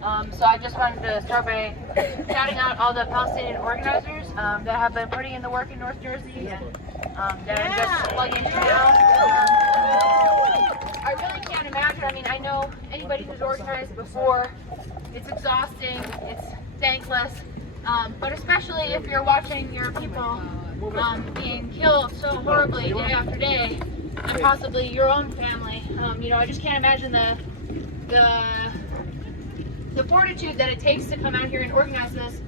So I just wanted to start by shouting out all the Palestinian organizers that have been putting in the work in North Jersey and that are just plugging in now. I really can't imagine. I mean, I know anybody who's organized before, it's exhausting, it's thankless, but especially if you're watching your people being killed so horribly day after day, and possibly your own family. You know, I just can't imagine the fortitude that it takes to come out here and organize this,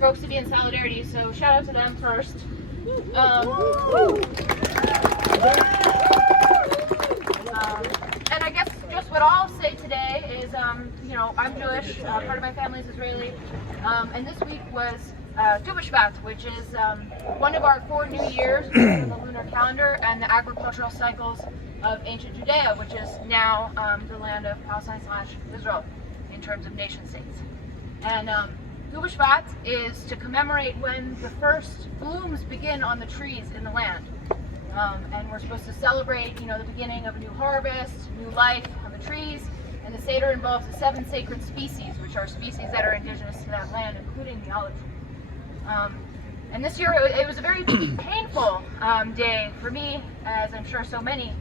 folks to be in solidarity. So shout out to them first. And I guess just what I'll say today is, you know, I'm Jewish, part of my family is Israeli, and this week was Tu B'Shvat, which is one of our 4 new years in the lunar calendar and the agricultural cycles of ancient Judea, which is now the land of Palestine/Israel in terms of nation states. And Tu B'Shvat is to commemorate when the first blooms begin on the trees in the land. And we're supposed to celebrate, you know, the beginning of a new harvest, new life on the trees. And the Seder involves the 7 sacred species, which are species that are indigenous to that land, including the olive tree. And this year it was a very painful day for me, as I'm sure so many,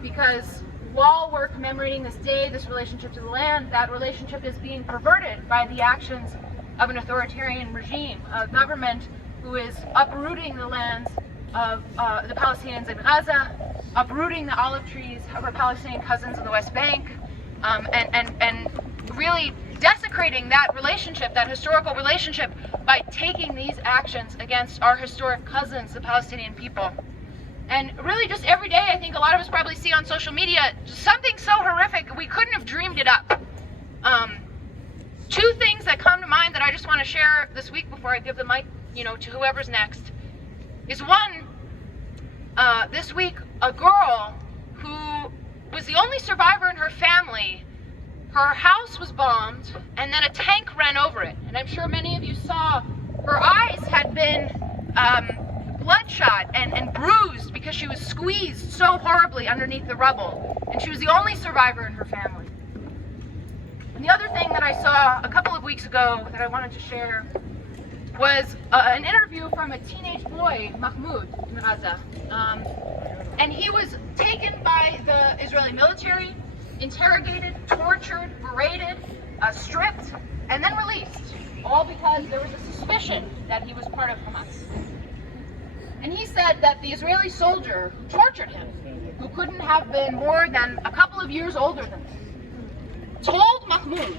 because while we're commemorating this day, this relationship to the land, that relationship is being perverted by the actions of an authoritarian regime, a government who is uprooting the lands of the Palestinians in Gaza, uprooting the olive trees of our Palestinian cousins in the West Bank, and really desecrating that relationship, that historical relationship, by taking these actions against our historic cousins, the Palestinian people. And really just every day, I think a lot of us probably see on social media something so horrific, we couldn't have dreamed it up. 2 things that come to mind that I just want to share this week before I give the mic, you know, to whoever's next, is one, this week, a girl who was the only survivor in her family. Her house was bombed, and then a tank ran over it. And I'm sure many of you saw her eyes had been bloodshot and bruised because she was squeezed so horribly underneath the rubble. And she was the only survivor in her family. And the other thing that I saw a couple of weeks ago that I wanted to share was an interview from a teenage boy, Mahmoud, in Gaza. And he was taken by the Israeli military, interrogated, tortured, berated, stripped, and then released, all because there was a suspicion that he was part of Hamas. And he said that the Israeli soldier who tortured him, who couldn't have been more than a couple of years older than him, told Mahmoud,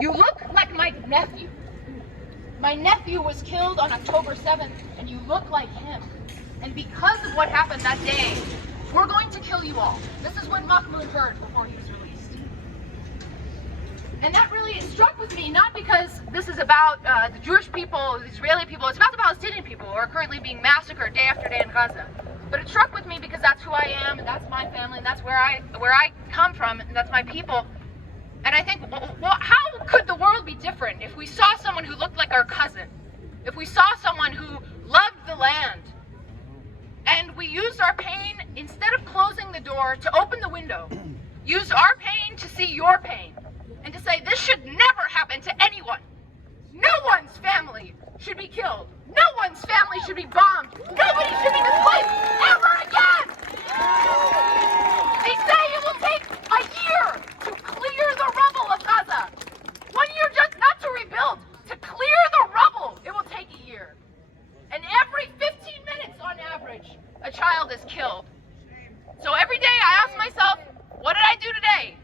"You look like my nephew. My nephew was killed on October 7th, and you look like him. And because of what happened that day, we're going to kill you all." This is what Mahmoud heard before he was released. And that really struck with me, not because this is about the Jewish people, the Israeli people, it's about the Palestinian people who are currently being massacred day after day in Gaza. But it struck with me because that's who I am, and that's my family, and that's where I come from, and that's my people. And I think, well, how could the world be different if we saw someone who looked like our cousin? If we saw someone who loved the land? And we used our pain, instead of closing the door, to open the window. Use our pain to see your pain. And to say, this should never happen to anyone. No one's family should be killed. No one's family should be bombed. Nobody should be displaced ever again. They say it will take a year to clear the rubble of Gaza. 1 year just not to rebuild, to clear the rubble. It will take a year. And every 15 minutes on average, a child is killed. So every day I ask myself, what did I do today?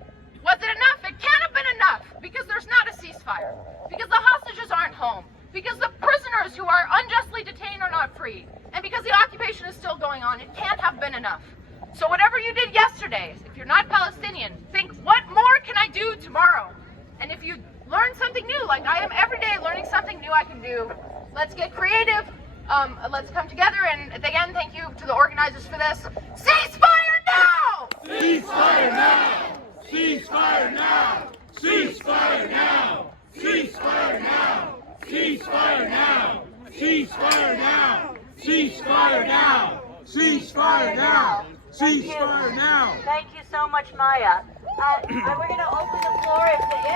Was it enough? It can't have been enough because there's not a ceasefire, because the hostages aren't home, because the prisoners who are unjustly detained are not free, and because the occupation is still going on. It can't have been enough. So whatever you did yesterday, if you're not Palestinian, think, what more can I do tomorrow? And if you learn something new, like I am every day learning something new I can do, let's get creative. Let's come together, and again, thank you to the organizers for this. Ceasefire now! Ceasefire now! Ceasefire now! Ceasefire now! Ceasefire now! Ceasefire now! Ceasefire now! Ceasefire now! Ceasefire now! Ceasefire now! Thank you so much, Maya. We're going to open the floor if there's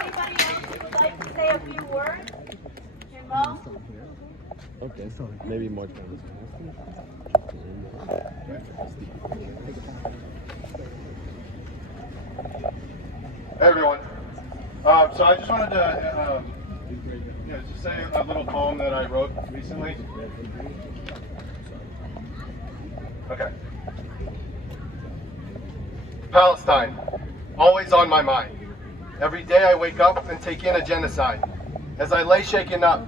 anybody else who would like to say a few words. And Mo? Okay, maybe more time. Hey everyone. So I just wanted to just say a little poem that I wrote recently. Okay. Palestine, always on my mind. Every day I wake up and take in a genocide. As I lay shaken up,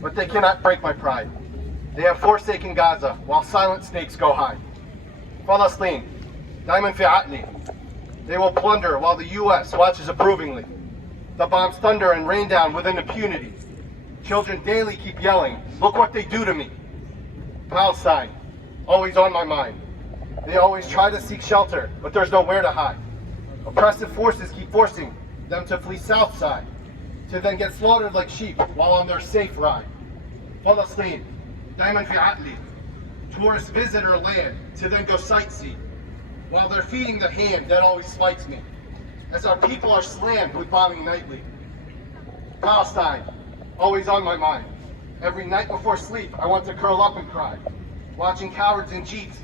but they cannot break my pride. They have forsaken Gaza while silent snakes go high. Palestine, diamond fi atli. They will plunder while the U.S. watches approvingly. The bombs thunder and rain down with impunity. Children daily keep yelling, look what they do to me. Palestine, always on my mind. They always try to seek shelter, but there's nowhere to hide. Oppressive forces keep forcing them to flee south side, to then get slaughtered like sheep while on their safe ride. Palestine, diamond fi atli. Tourists visit our land to then go sightsee, while they're feeding the hand that always spites me, as our people are slammed with bombing nightly. Palestine, always on my mind. Every night before sleep, I want to curl up and cry, watching cowards in jeeps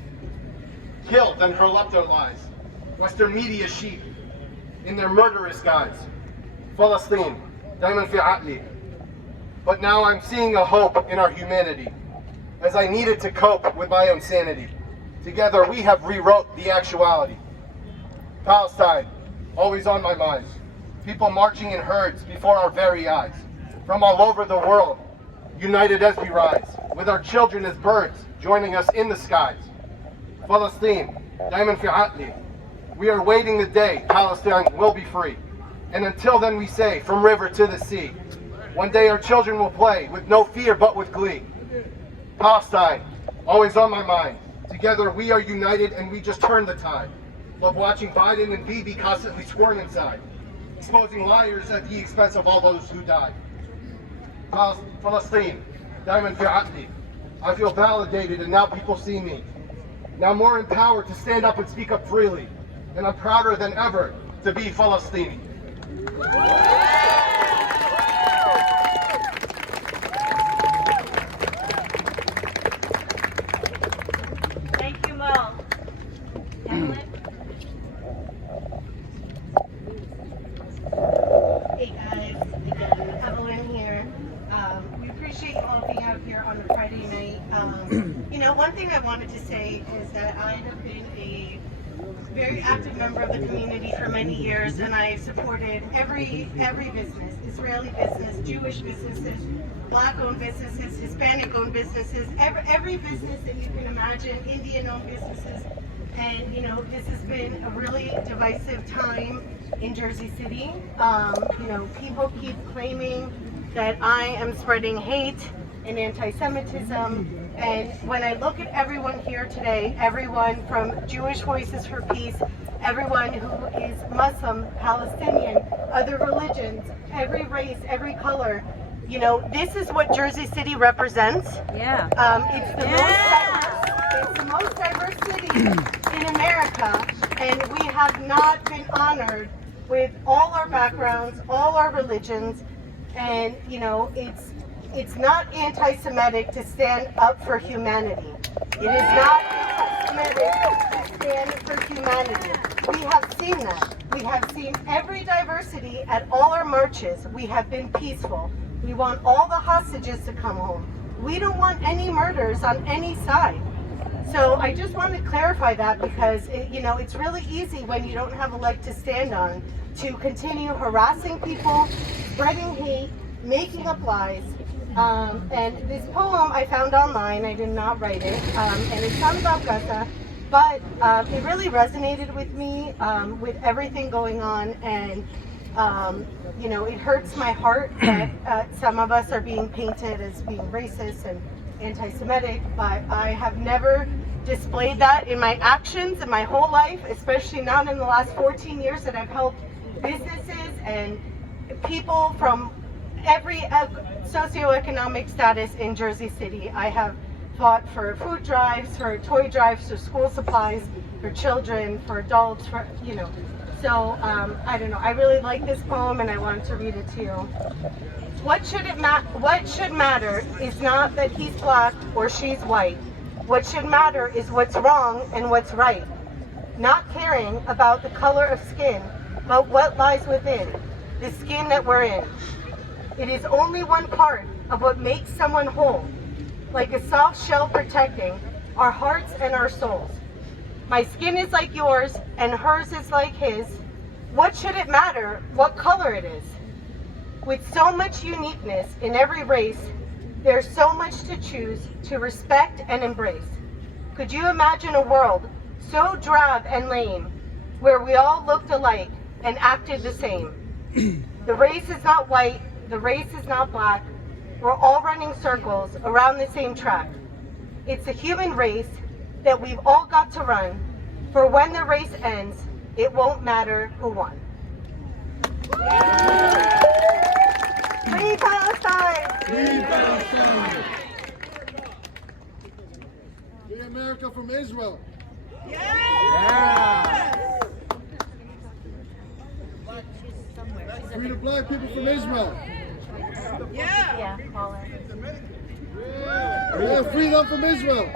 kill, then hurl up their lies. Western media sheep in their murderous guise. Palestine, diamond fi atli. But now I'm seeing a hope in our humanity, as I needed to cope with my own sanity. Together we have rewrote the actuality. Palestine, always on my mind. People marching in herds before our very eyes. From all over the world, united as we rise, with our children as birds joining us in the skies. Palestine, diamond fi atli. We are waiting the day Palestine will be free. And until then we say, from river to the sea, one day our children will play with no fear but with glee. Palestine, always on my mind. Together we are united and we just turn the tide. Love watching Biden and Bibi constantly squirm inside, exposing liars at the expense of all those who died. Palestine, diamond fi atli. I feel validated and now people see me. Now more empowered to stand up and speak up freely. And I'm prouder than ever to be Palestinian. Thank you, Mo. Evelyn? Hey guys, again, Evelyn here. We appreciate you all being out here on a Friday night. One thing I wanted to say is that I have been a very active member of the community for many years, and I supported every business, Israeli business, Jewish businesses, Black-owned businesses, Hispanic-owned businesses, every business that you can imagine, Indian-owned businesses. And this has been a really divisive time in Jersey City. People keep claiming that I am spreading hate and anti-Semitism. And when I look at everyone here today, everyone from Jewish Voices for Peace, everyone who is Muslim, Palestinian, other religions, every race, every color, this is what Jersey City represents. Yeah. It's the most diverse city in America, and we have not been honored with all our backgrounds, all our religions, and it's not anti-Semitic to stand up for humanity. It is not anti-Semitic to stand for humanity. We have seen that. We have seen every diversity at all our marches. We have been peaceful. We want all the hostages to come home. We don't want any murders on any side. So I just want to clarify that because it's really easy when you don't have a leg to stand on to continue harassing people, spreading hate, making up lies. And this poem I found online, I did not write it, and it's not about Gaza, but it really resonated with me with everything going on, and it hurts my heart that some of us are being painted as being racist and anti-Semitic, but I have never displayed that in my actions in my whole life, especially not in the last 14 years that I've helped businesses and people from every socioeconomic status in Jersey City. I have fought for food drives, for toy drives, for school supplies, for children, for adults, for So I don't know. I really like this poem, and I wanted to read it to you. What should matter is not that he's black or she's white. What should matter is what's wrong and what's right. Not caring about the color of skin, but what lies within, the skin that we're in. It is only one part of what makes someone whole, like a soft shell protecting our hearts and our souls. My skin is like yours, and hers is like his. What should it matter what color it is? With so much uniqueness in every race, there's so much to choose, to respect and embrace. Could you imagine a world so drab and lame, where we all looked alike and acted the same? The race is not white, the race is not black. We're all running circles around the same track. It's a human race that we've all got to run, for when the race ends, it won't matter who won. Free Palestine! Free Palestine! Free America from Israel! Free the black people from Israel! Yeah, call it. Yeah, free them from Israel!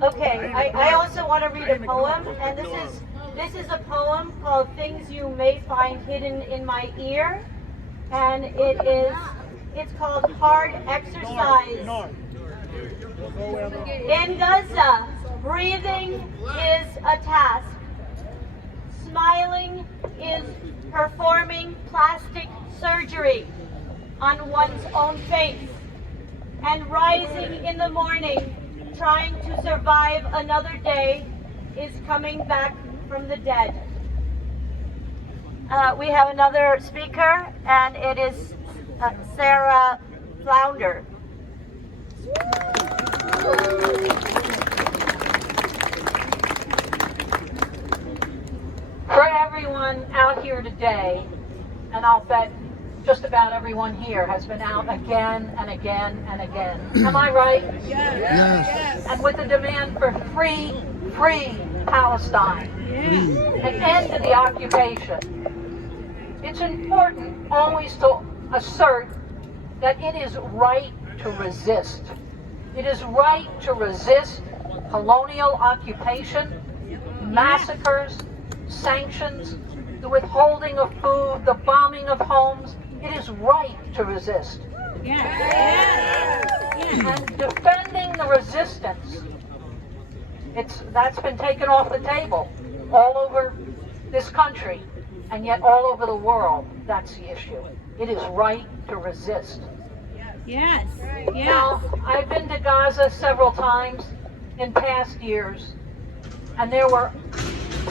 Okay, I also want to read a poem, and this is a poem called Things You May Find Hidden in My Ear, and it's called Hard Exercise. In Gaza, breathing is a task. Smiling is performing plastic surgery on one's own face, and rising in the morning trying to survive another day is coming back from the dead. We have another speaker, and it is Sarah Flounder. For everyone out here today, and I'll bet just about everyone here has been out again and again and again. Am I right? Yes. And with the demand for free Palestine, an end to the occupation. It's important always to assert that it is right to resist. It is right to resist colonial occupation, massacres, sanctions, the withholding of food, the bombing of homes. It is right to resist. And defending the resistance, that's been taken off the table all over this country, and yet all over the world. That's the issue. It is right to resist. Now, I've been to Gaza several times in past years, and there were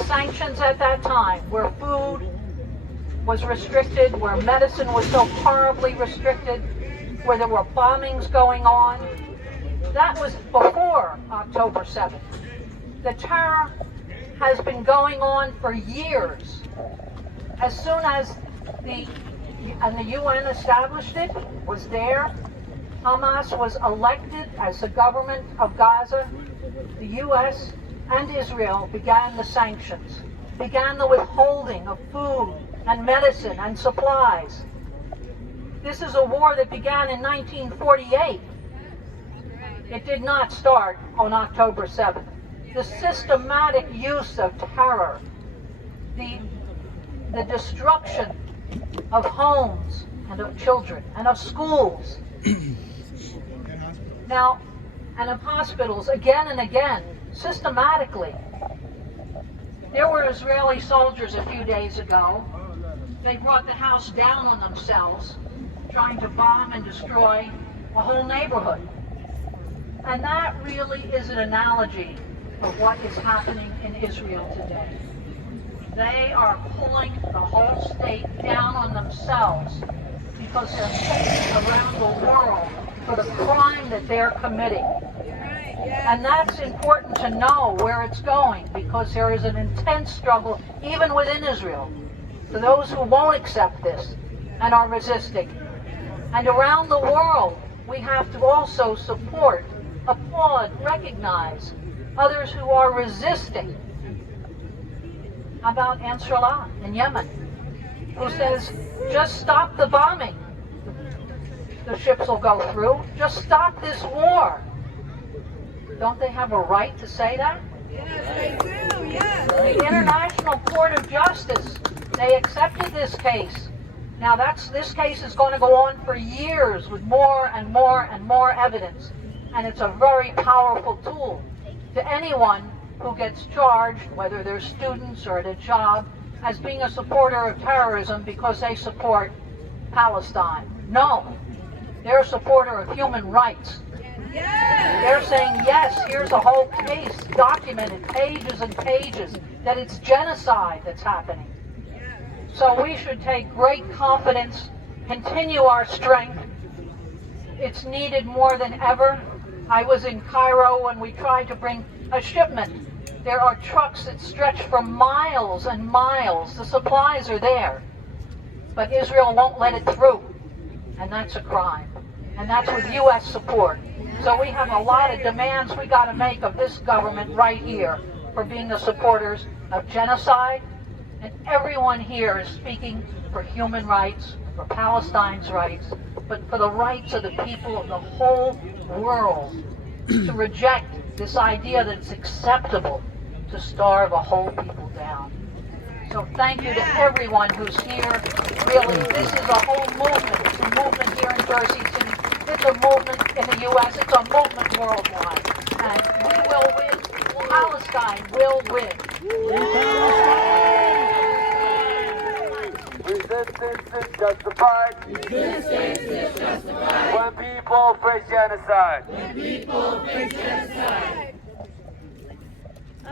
sanctions at that time where food was restricted, where medicine was so horribly restricted, where there were bombings going on. That was before October 7th. The terror has been going on for years. As soon as the UN established it, was there, Hamas was elected as the government of Gaza, the US and Israel began the sanctions, began the withholding of food and medicine and supplies. This is a war that began in 1948. It did not start on October 7th. The systematic use of terror, the destruction of homes and of children and of schools. Now, and of hospitals again and again, systematically. There were Israeli soldiers a few days ago. They brought the house down on themselves, trying to bomb and destroy a whole neighborhood. And that really is an analogy of what is happening in Israel today. They are pulling the whole state down on themselves because they're faced around the world for the crime that they're committing. And that's important to know where it's going, because there is an intense struggle even within Israel for those who won't accept this and are resisting. And around the world, we have to also support, applaud, recognize others who are resisting How about Ansarallah in Yemen, who says, just stop the bombing. The ships will go through. Just stop this war. Don't they have a right to say that? Yes, they do, yes. The International Court of Justice, they accepted this case. Now this case is going to go on for years with more and more and more evidence. And it's a very powerful tool to anyone who gets charged, whether they're students or at a job, as being a supporter of terrorism because they support Palestine. No, they're a supporter of human rights. They're saying, yes, here's a whole case, documented, pages and pages, that it's genocide that's happening. So we should take great confidence, continue our strength. It's needed more than ever. I was in Cairo when we tried to bring a shipment. There are trucks that stretch for miles and miles. The supplies are there. But Israel won't let it through. And that's a crime. And that's with U.S. support. So we have a lot of demands we got to make of this government right here for being the supporters of genocide. And everyone here is speaking for human rights, for Palestine's rights, but for the rights of the people of the whole world to reject this idea that it's acceptable to starve a whole people down. So thank you to everyone who's here. Really, this is a whole movement. It's a movement here in Jersey City. It's a movement in the U.S. It's a movement worldwide. And we will win. Palestine will win. Resistance is justified. Resistance is justified. When people face genocide. When people face genocide.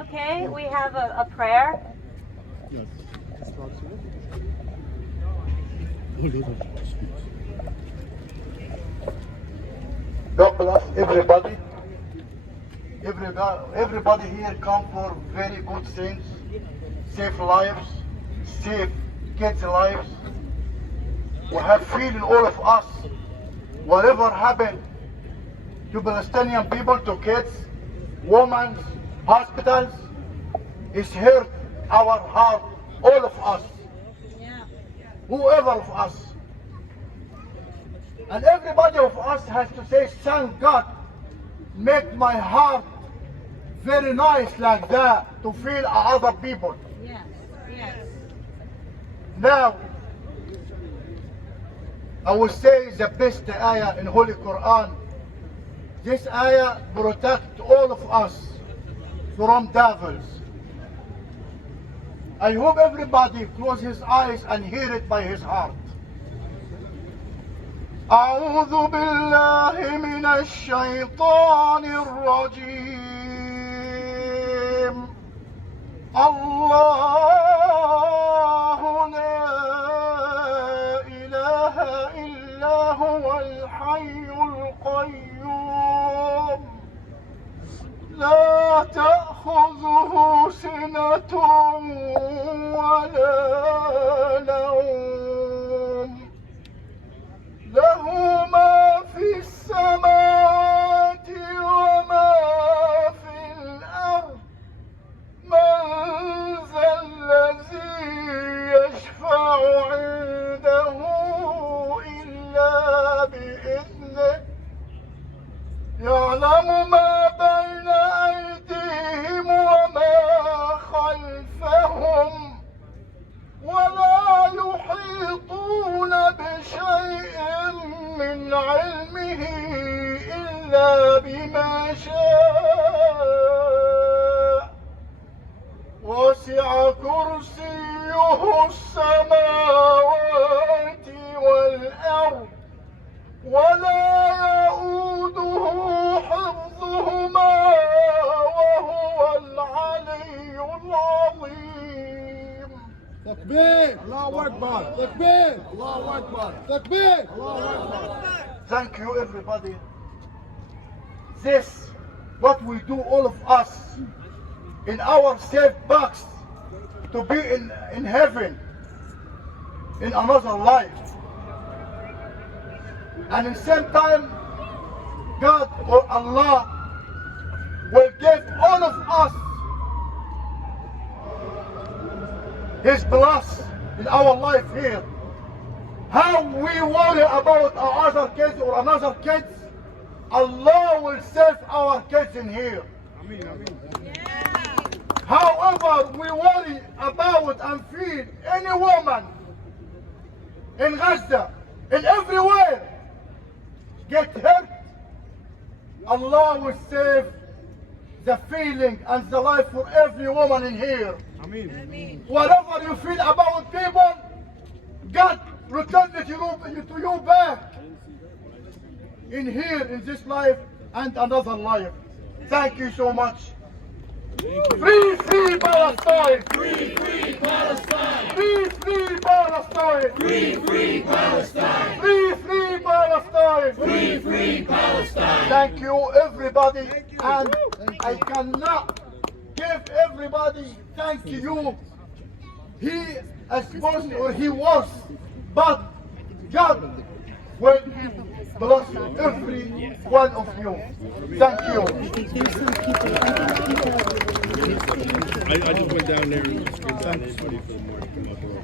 Okay, we have a prayer. Yes. God bless everybody. Everybody here come for very good things. Save lives, save kids' lives. We have feeling, all of us, whatever happened to Palestinian people, to kids, women, hospitals, is hurt our heart, all of us. Whoever of us. And everybody of us has to say, thank God, make my heart very nice like that, to feel other people. Yes, yes. Now, I will say the best ayah in Holy Quran. This ayah protect all of us from devils. I hope everybody close his eyes and hear it by his heart. أعوذ بالله من الشيطان الرجيم. الله لا إله إلا هو الحي القيوم لا تأخذه سنة ولا نوم له ما في السماوات وما في الأرض من ذا الذي يشفع عنده إلا بإذنه يعلم ما بين أيديهم وما خلفهم ولا يحيطون بشيء من علمه إلا بما شاء وسع كرسيه السماوات والأرض ولا يؤوده حفظهما وهو العلي العظيم. Takbir! Allahu Akbar! Takbir! Allahu Akbar! Takbir! Allahu Akbar! Thank you, everybody. This, what we do, all of us, in our safe box, to be in heaven, in another life. And in the same time, God or Allah will give all of us His bless in our life here. How we worry about our other kids or another kids, Allah will save our kids in here. However, we worry about and feed any woman in Gaza, in everywhere, get hurt, Allah will save the feeling and the life for every woman in here. Whatever you feel about people, God return it to you back in here, in this life and another life. Thank you so much. Free, free Palestine! Free, free Palestine! Free, free Palestine! Free, free Palestine! Free, free Palestine! Free, free Palestine! Thank you, everybody, and I cannot give everybody thank you. He is supposed or he was, but God will bless every one of you. Thank you. I just went down there and screenshot it for the morning.